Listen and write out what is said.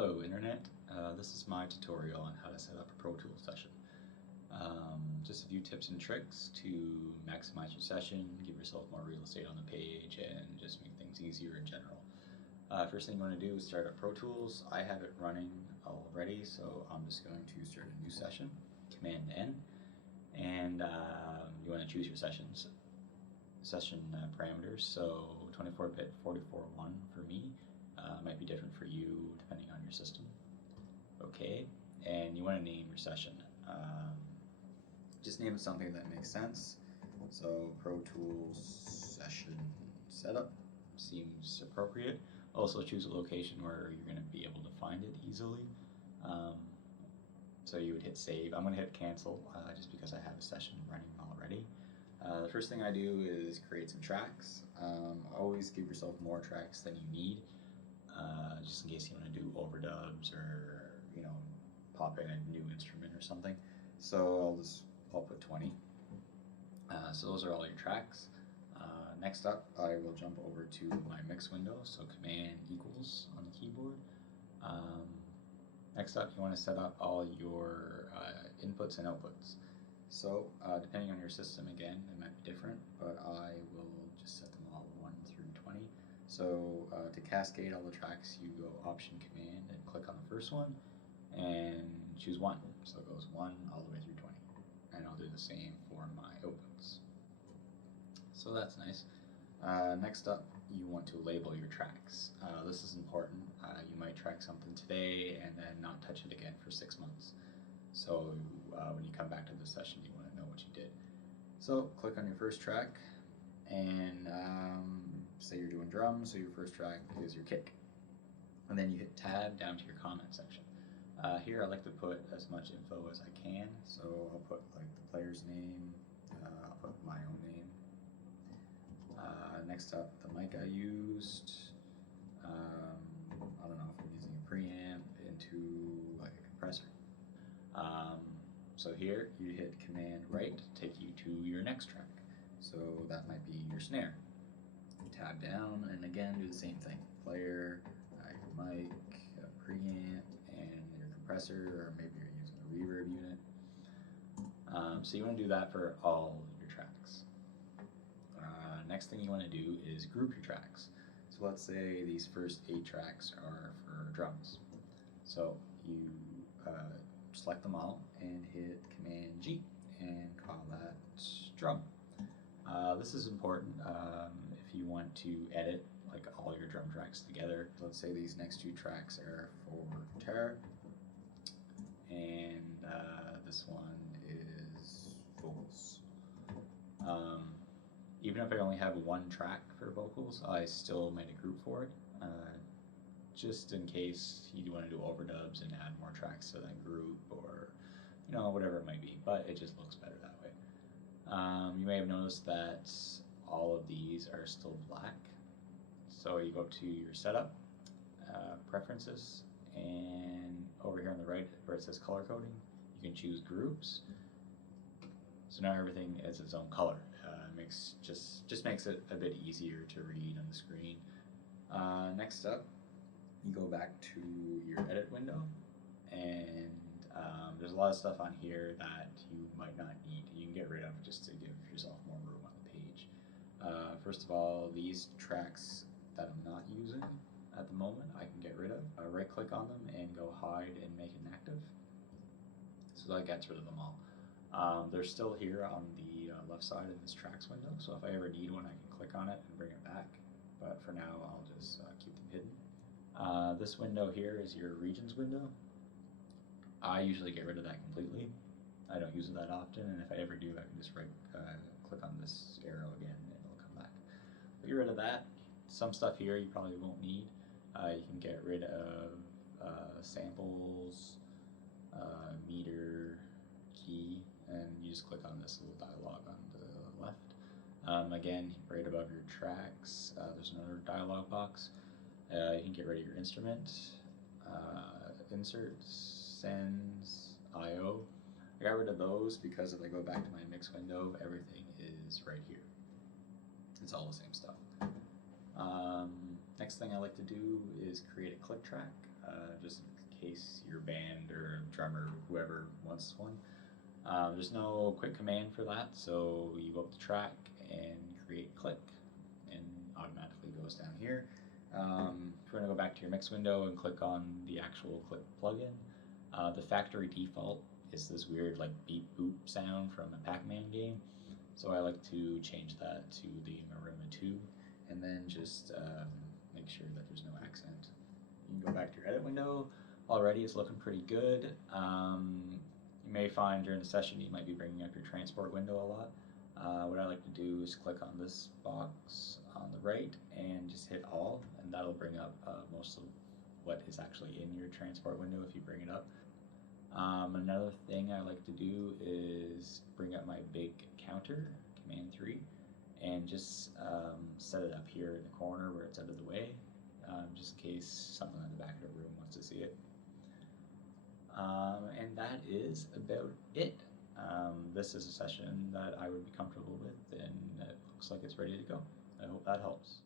Hello Internet, this is my tutorial on how to set up a ProTools session. Just a few tips and tricks to maximize your session, give yourself more real estate on the page, and just make things easier in general. First thing you want to do is start up ProTools. I have it running already, so I'm just going to start a new session, Command N, and you want to choose your session parameters, so 24-bit 44.1 for me. Might be different for you depending on your system. Okay, and you want to name your session. Just name it something that makes sense. So Pro Tools session setup seems appropriate. Also choose a location where you're going to be able to find it easily. So you would hit save. I'm going to hit cancel just because I have a session running already. The first thing I do is create some tracks. Always give yourself more tracks than you need. Just in case you want to do overdubs or, pop in a new instrument or something. So I'll put 20. So those are all your tracks. Next up, I will jump over to my mix window, so Command equals on the keyboard. Next up, you want to set up all your inputs and outputs. So depending on your system, again, it might be different, but I will just set them all 1 through 20. So to cascade all the tracks, you go Option Command and click on the first one and choose 1. So it goes 1 all the way through 20. And I'll do the same for my outputs. So that's nice. Next up, you want to label your tracks. This is important. You might track something today and then not touch it again for 6 months. So when you come back to the session, you want to know what you did. So click on your first track and say you're doing drums, so your first track is your kick. And then you hit tab down to your comment section. Here I like to put as much info as I can, so I'll put like the player's name, I'll put my own name. Next up, the mic I used. I don't know if I'm using a preamp into like a compressor. So here you hit Command right to take you to your next track. So that might be your snare. Tab down and again do the same thing. Player, your mic, a preamp, and your compressor, or maybe you're using a reverb unit. So you want to do that for all your tracks. Next thing you want to do is group your tracks. So let's say these first 8 tracks are for drums. So you select them all and hit Command G and call that drum. This is important if you want to edit like all your drum tracks together. Let's say these next 2 tracks are for guitar, and this one is vocals. Even if I only have 1 track for vocals, I still made a group for it, just in case you want to do overdubs and add more tracks to that group, or whatever it might be, but it just looks better that way. You may have noticed that all of these are still black. So you go to your setup, preferences, and over here on the right where it says color coding, you can choose groups. So now everything is its own color. Just makes it a bit easier to read on the screen. Next up, you go back to your edit window, and there's a lot of stuff on here that you might not need. You can get rid of just to give yourself more room on the page. First of all, these tracks that I'm not using at the moment, I can get rid of. Right click on them and go hide and make inactive. So that gets rid of them all. They're still here on the left side in this tracks window, so if I ever need one I can click on it and bring it back, but for now I'll just keep them hidden. This window here is your regions window. I usually get rid of that completely. I don't use it that often, and if I ever do I can just click on this arrow again and it'll come back. But get rid of that. Some stuff here you probably won't need. You can get rid of samples, meter, key, and you just click on this little dialog on the left. Again, right above your tracks, there's another dialog box. You can get rid of your instrument, inserts, sends, I/O. I got rid of those because if I go back to my mix window, everything is right here. It's all the same stuff. Next thing I like to do is create a click track. just in case your band or drummer, whoever wants one. There's no quick command for that, so you go up to track and create click, and automatically goes down here. If you want to go back to your mix window and click on the actual click plugin, the factory default is this weird like beep boop sound from a Pac-Man game. So I like to change that to the Maruma 2, and then just make sure that there's no accent. You can go back to your edit window. Already it's looking pretty good. You may find during the session you might be bringing up your transport window a lot. What I like to do is click on this box on the right and just hit all, and that'll bring up most of what is actually in your transport window if you bring it up. Another thing I like to do is bring up my big counter, Command 3, and just set it up here in the corner where it's out of the way, just in case someone in the back of the room wants to see it. And that is about it. This is a session that I would be comfortable with, and it looks like it's ready to go. I hope that helps.